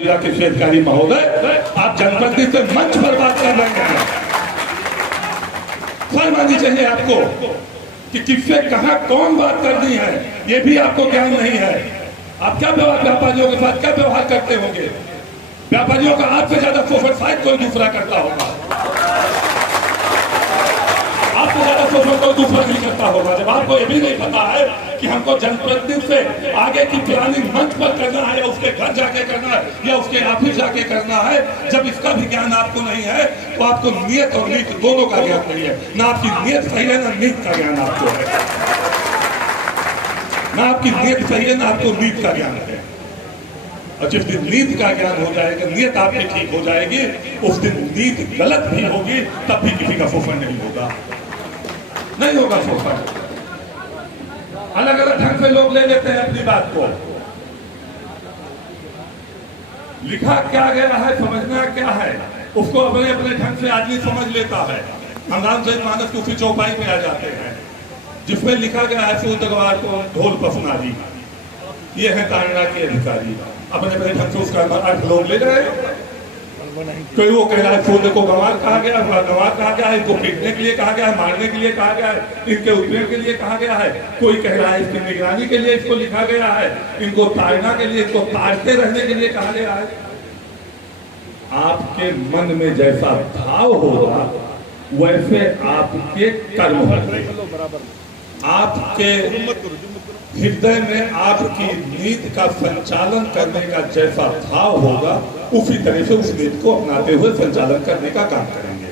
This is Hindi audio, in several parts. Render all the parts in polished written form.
कृषि अधिकारी महोदय, आप जनप्रतिनिधि से मंच पर बात कर रहे हैं। फर्म आनी चाहिए आपको कि किससे कहां कौन बात करनी है, ये भी आपको ज्ञान नहीं है। आप क्या व्यापारियों के साथ क्या व्यवहार करते होंगे? व्यापारियों का आपसे ज्यादा शोषण शायद कोई दूसरा करता होगा, आपसे ज्यादा शोषण कोई दूसरा नहीं करता होगा। जब आपको ये भी नहीं पता है कि हमको जनप्रतिनिधि से आगे की प्लानिंग मंच पर करना है या उसके घर जाके करना है या उसके ऑफिस जाके करना है, जब इसका भी ज्ञान आपको नहीं है तो आपको नियत और नीति दोनों का ज्ञान नहीं है। ना आपकी नियत सही है ना नीति का ज्ञान आपको है, ना आपकी नियत सही है ना आपको नीति का ज्ञान है। और जिस दिन नीति का ज्ञान हो जाएगा, नियत आपकी ठीक हो जाएगी, उस दिन नीति गलत भी होगी तब भी किसी का शोषण नहीं होगा, नहीं होगा शोषण। अलग अलग ढंग से लोग ले लेते हैं अपनी बात को। लिखा क्या गया है, समझना क्या है, उसको अपने अपने ढंग से आदमी समझ लेता है। हम रामचरितमानस की उसी चौपाई में आ जाते हैं जिसमें लिखा गया है सूत्रगवार को ढोल पसनारी, ये है तारणा के अधिकारी। अपने अपने ढंग से उसका अर्थ लोग ले रहे। कोई वो कह रहा है सूर्य को गंवार कहा गया, गंवार कहा गया है, इनको पीटने के लिए कहा गया है, मारने के लिए कहा गया है, इनके उत्पीड़न के लिए कहा गया है। कोई कह रहा है इसकी निगरानी के लिए इसको लिखा गया है, इनको ताड़ना के लिए, इसको ताड़ते रहने के लिए कहा गया है। आपके मन में जैसा भाव होगा वैसे आपके कर्म होंगे। आपके हृदय में आपकी नीति का संचालन करने का जैसा भाव होगा उसी तरह से उस नीति को अपनाते हुए संचालन करने का काम करेंगे।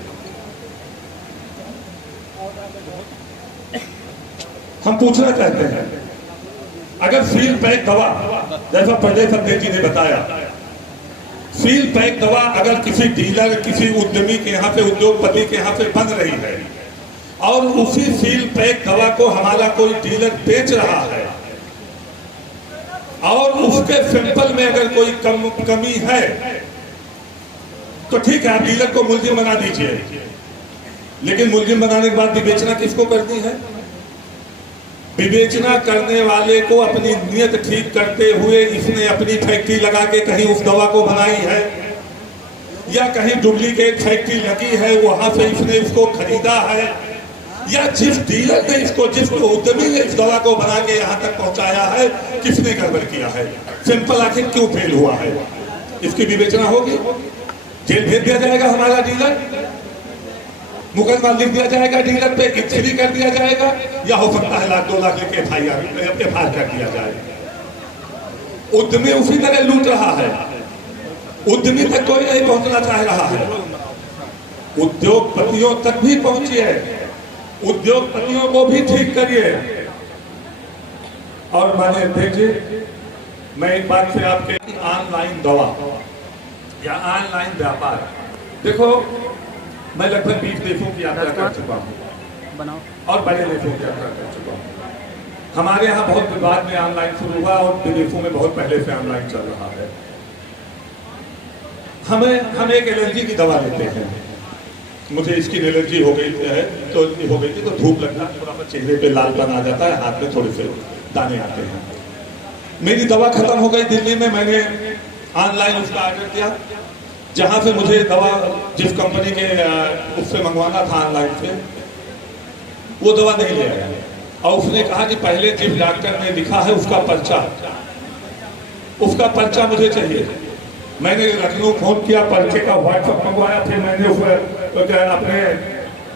हम पूछना चाहते हैं, अगर सील पैक दवा, जैसा प्रदेश अध्यक्ष जी ने बताया, सील पैक दवा अगर किसी डीलर, किसी उद्यमी के यहाँ पे, उद्योगपति के यहाँ पे बन रही है और उसी सील पैक दवा को हमारा कोई डीलर बेच रहा है और उसके सैंपल में अगर कोई कमी है तो ठीक है, आप डीलर को मुलजिम बना दीजिए, लेकिन मुलजिम बनाने के बाद विवेचना किसको करनी है? विवेचना करने वाले को अपनी नियत ठीक करते हुए इसने अपनी फैक्ट्री लगा के कहीं उस दवा को बनाई है या कहीं डुप्लीकेट फैक्ट्री लगी है वहां से इसने उसको खरीदा है, या जिस डीलर ने इसको, जिस उद्यमी ने इस दवा को बना के यहाँ तक पहुंचाया है, किसने गड़बड़ किया है, सिंपल आखिर क्यों फेल हुआ है, इसकी विवेचना होगी। जेल भेज दिया जाएगा हमारा डीलर, मुकदमा लिख दिया जाएगा डीलर पे, इच्छी कर दिया जाएगा, या हो सकता है 1-2 लाख लेके एफआईआर कर दिया जाए। उद्यमी उसी तरह लूट रहा है, उद्यमी तक कोई नहीं पहुंचना चाह रहा है, उद्योगपतियों तक भी पहुंचिए, उद्योगपतियों को भी ठीक करिए। और मैंने देखिए, मैं एक बात से आपके ऑनलाइन दवा या ऑनलाइन व्यापार, देखो मैं लगभग 20 देशों की यात्रा कर चुका हूँ और बड़े देशों की यात्रा कर चुका हूँ। हमारे यहाँ बहुत विवाद में ऑनलाइन शुरू हुआ और विदेशों में बहुत पहले से ऑनलाइन चल रहा है। हम एक एलर्जी की दवा लेते हैं, मुझे स्किन एलर्जी हो गई है तो धूप लगना, थोड़ा सा चेहरे पे लालपन आ जाता है, हाथ में थोड़े से दाने आते हैं। मेरी दवा खत्म हो गई दिल्ली में, मैंने ऑनलाइन उसका ऑर्डर किया, जहां से मुझे दवा जिस कंपनी के उससे मंगवाना था ऑनलाइन से, वो दवा नहीं ले आया और उसने कहा कि पहले जिस डॉक्टर ने लिखा है उसका पर्चा मुझे चाहिए। मैंने लखनऊ फोन किया, पर्चे का व्हाट्सएप मंगवाया, फिर मैंने उस पर अपने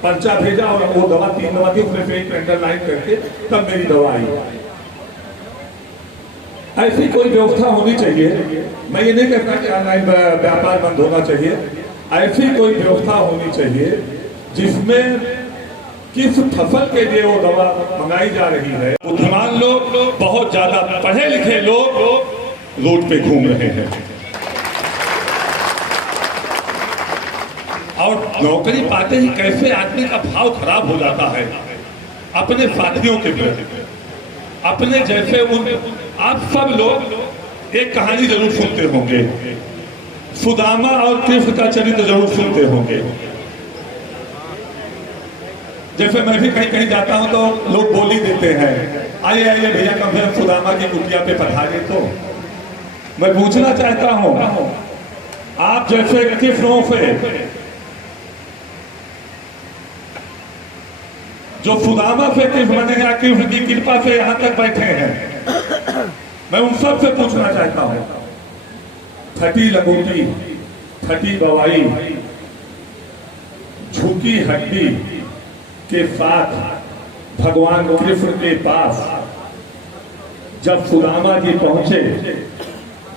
पर्चा भेजा और वो दवा 3 दवा थी, उसमें से एक अंडरलाइन करके तब मेरी दवा आई। ऐसी कोई व्यवस्था होनी चाहिए। मैं ये नहीं कहता कि ऑनलाइन व्यापार बंद होना चाहिए, ऐसी कोई व्यवस्था होनी चाहिए जिसमें किस फसल के लिए वो दवा मंगाई जा रही है। बुद्धिमान लोग, बहुत ज्यादा पढ़े लिखे लोग रोड पे घूम रहे हैं और नौकरी पाते ही कैसे आदमी का भाव खराब हो जाता है अपने साथियों के प्रति, अपने जैसे उन। आप सब लोग एक कहानी जरूर सुनते होंगे, सुदामा और कृष्ण का चरित्र जरूर सुनते होंगे। जैसे मैं भी कहीं कहीं जाता हूं तो लोग बोली देते हैं, आइए आइए भैया कम से कम सुदामा की कुटिया पे पधारिए। तो मैं पूछना चाहता हूं जैसे किस्मों से जो सुदामा से किस बने या कृष्ण की कृपा से यहां तक बैठे हैं, मैं उन सब से पूछना चाहता हूं, फटी लंगोटी, फटी गवाई, झुकी हड्डी के साथ भगवान कृष्ण के पास जब सुदामा जी पहुंचे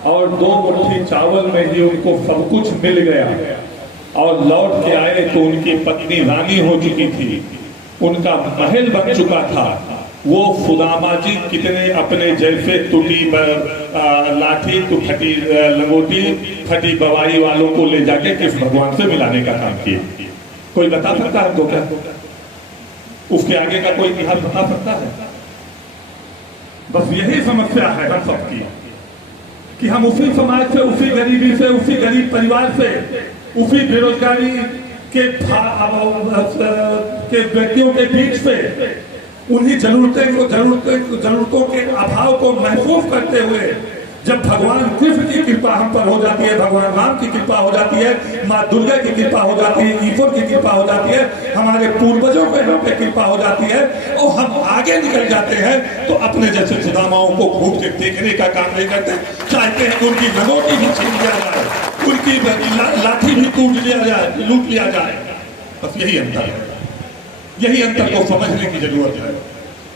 और 2 मुट्ठी चावल में ही उनको सब कुछ मिल गया और लौट के आए तो उनकी पत्नी रानी हो चुकी थी, उनका महल बन चुका था। वो सुदामा जी कितने अपने जैसे टूटी लाठी तो फटी लंगोटी, फटी बवाई वालों को ले जाके किस भगवान से मिलाने का काम किए? कोई बता सकता है तो क्या? उसके आगे का कोई इतिहास बता सकता है? बस यही समस्या है हम सबकी कि हम उसी समाज से, उसी गरीबी से, उसी गरीब परिवार से, उसी बेरोजगारी के व्यक्तियों के बीच से उन्हीं जरूरतों के अभाव को महसूस करते हुए जब भगवान कृष्ण की कृपा हम पर हो जाती है, भगवान राम की कृपा हो जाती है, माँ दुर्गा की कृपा हो जाती है, ईश्वर की कृपा हो जाती है, हमारे पूर्वजों के हम पे कृपा हो जाती है और हम आगे निकल जाते हैं, तो अपने जैसे सुदामाओं को घूम के देखने का काम नहीं करते, चाहते हैं उनकी लंगोटी भी छीन लिया जाए, उनकी लाठी भी टूट लिया जाए, लूट लिया जाए। बस यही अंतर है, यही अंतर को समझने की जरूरत है।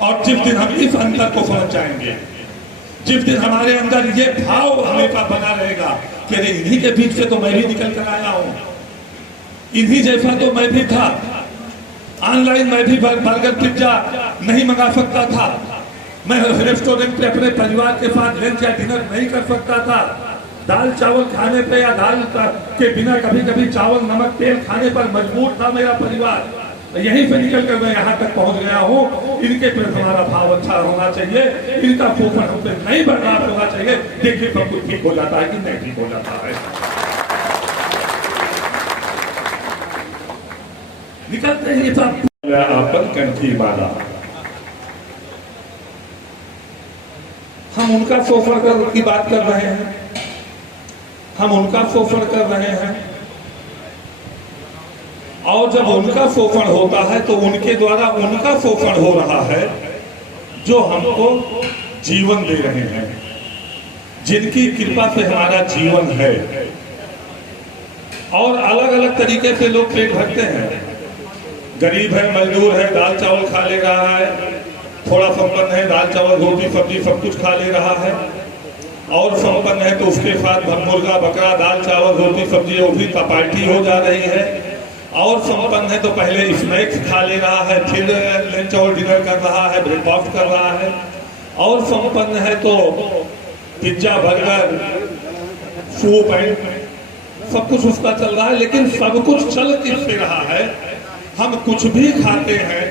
और जिस दिन हम इस अंतर को समझ जाएंगे, जिस दिन हमारे अंदर ये भाव हमेशा बना रहेगा कि अरे इन्हीं के बीच से तो मैं भी निकल कर आया हूं, इन्हीं जैसा तो मैं भी था, ऑनलाइन मैं भी बर्गर पिज्जा नहीं मंगा सकता था, मैं रेस्टोरेंट पे अपने परिवार के साथ लंच या डिनर नहीं कर सकता था, दाल चावल खाने पे या दाल के बिना कभी कभी चावल नमक तेल खाने पर मजबूर था मेरा परिवार। यहीं से निकल कर मैं यहाँ तक पहुंच गया हूँ। इनके प्रति हमारा भाव अच्छा होना चाहिए, इनका फोकस हमसे नहीं बर्दाश्त होना चाहिए। देखिए सब कुछ ठीक हो जाता है कि नहीं ठीक हो जाता है। निकलते ही सब आपन कंठी माला, हम उनका शोषण की बात कर रहे हैं, हम उनका शोषण कर रहे हैं, और जब उनका शोषण होता है तो उनके द्वारा उनका शोषण हो रहा है जो हमको जीवन दे रहे हैं, जिनकी कृपा से हमारा जीवन है। और अलग अलग तरीके से लोग पेट भरते हैं, गरीब है, मजदूर है, दाल चावल खा ले रहा है, थोड़ा संपन्न है, दाल चावल रोटी सब्जी सब कुछ खा ले रहा है, और संपन्न है तो उसके साथ मुर्गा बकरा दाल चावल रोटी सब्जी वो भी पार्टी हो जा रही है, और संपन्न है तो पहले स्नैक्स खा ले रहा है, फिर लंच और डिनर कर रहा है, ब्रेकफास्ट कर रहा है, और संपन्न है तो पिज्जा बर्गर सूप सब कुछ उसका चल रहा है। लेकिन सब कुछ चल किससे रहा है? हम कुछ भी खाते हैं,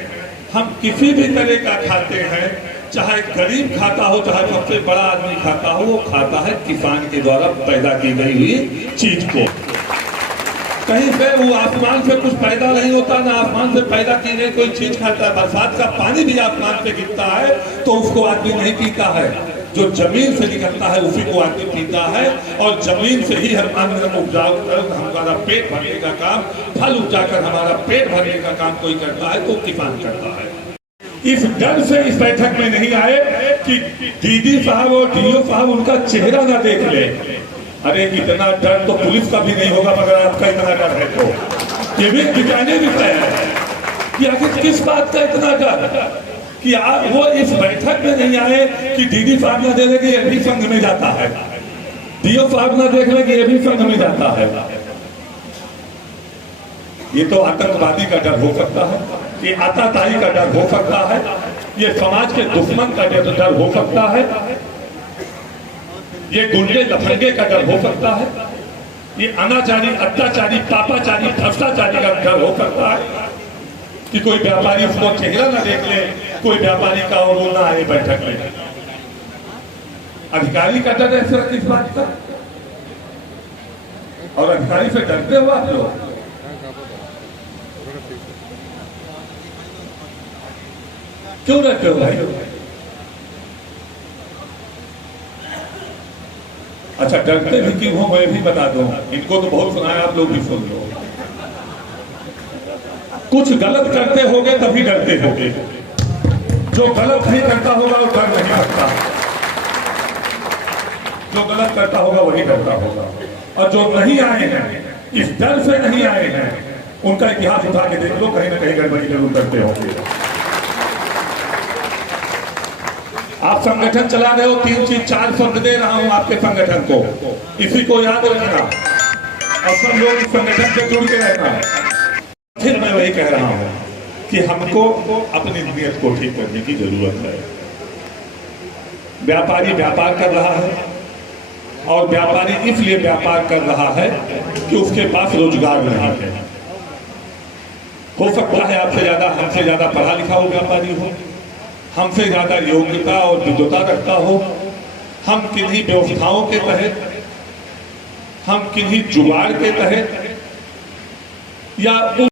हम किसी भी तरह का खाते हैं, चाहे गरीब खाता हो चाहे सबसे बड़ा आदमी खाता हो, वो खाता है किसान के द्वारा पैदा की गई हुई चीज को। कहीं पे वो आसमान से कुछ पैदा नहीं होता, ना आसमान से पैदा की गई कोई चीज खाता है। बरसात का पानी भी आसमान से गिरता है तो उसको आदमी नहीं पीता है, जो जमीन से निकलता है उसी को आदमी पीता है। और जमीन से ही हम अन्न उपजाऊ कर हमारा पेट भरने का काम, फल उपजाकर हमारा पेट भरने का काम कोई करता है तो किसान करता है। इस डर से इस बैठक में नहीं आए कि दीदी साहब और डीओ साहब उनका चेहरा ना देख ले। अरे इतना डर तो पुलिस का भी नहीं होगा, मगर आपका इतना डर है तो ये भी दिखाने विषय है कि आखिर किस बात का इतना डर कि आप वो इस बैठक में नहीं आए कि दीदी साहब ना देख ले कि ये भी संघ में जाता है, डीओ साहब ना देख ले कि ये भी संघ में जाता है। ये तो आतंकवादी का डर हो सकता है, ये आताताई का डर हो सकता है, ये समाज के दुश्मन का डर हो सकता है, ये गुंडे लफंगे का डर हो सकता है, ये अनाचारी अत्याचारी पापाचारी भ्रष्टाचारी का डर हो सकता है कि कोई व्यापारी उसको चेहरा ना देख ले, कोई व्यापारी का और वो ना आए बैठक में। अधिकारी का डर है सिर्फ किस बात का? और अधिकारी से डरते हो आप लोग? क्यों डरते हो भाई? अच्छा, डरते भी क्यों हो मैं भी बता दूं, इनको तो बहुत सुनाया, आप लोग भी सुन लो। कुछ गलत करते होगे तभी डरते होगे, जो गलत नहीं करता होगा वो डर नहीं करता, जो गलत करता होगा वही डरता होगा। और जो नहीं आए हैं, इस डर से नहीं आए हैं, उनका इतिहास उठा के देख लो, कहीं ना कहीं गड़बड़ी जरूर करते होंगे। आप संगठन चला रहे हो, 3 चीज 4 शब्द दे रहा हूं आपके संगठन को, इसी को याद रखना और सब लोग इस संगठन से जुड़ के रहना। फिर मैं वही कह रहा हूं कि हमको अपनी नीयत को ठीक करने की जरूरत है। व्यापारी व्यापार कर रहा है और व्यापारी इसलिए व्यापार कर रहा है कि उसके पास रोजगार नहीं है। हो सकता है आपसे ज्यादा, हमसे ज्यादा पढ़ा लिखा वो व्यापारी हो, हमसे ज्यादा योग्यता और विद्वता रखता हो, हम किन्हीं व्यवस्थाओं के तहत, हम किन्हीं जुगाड़ के तहत या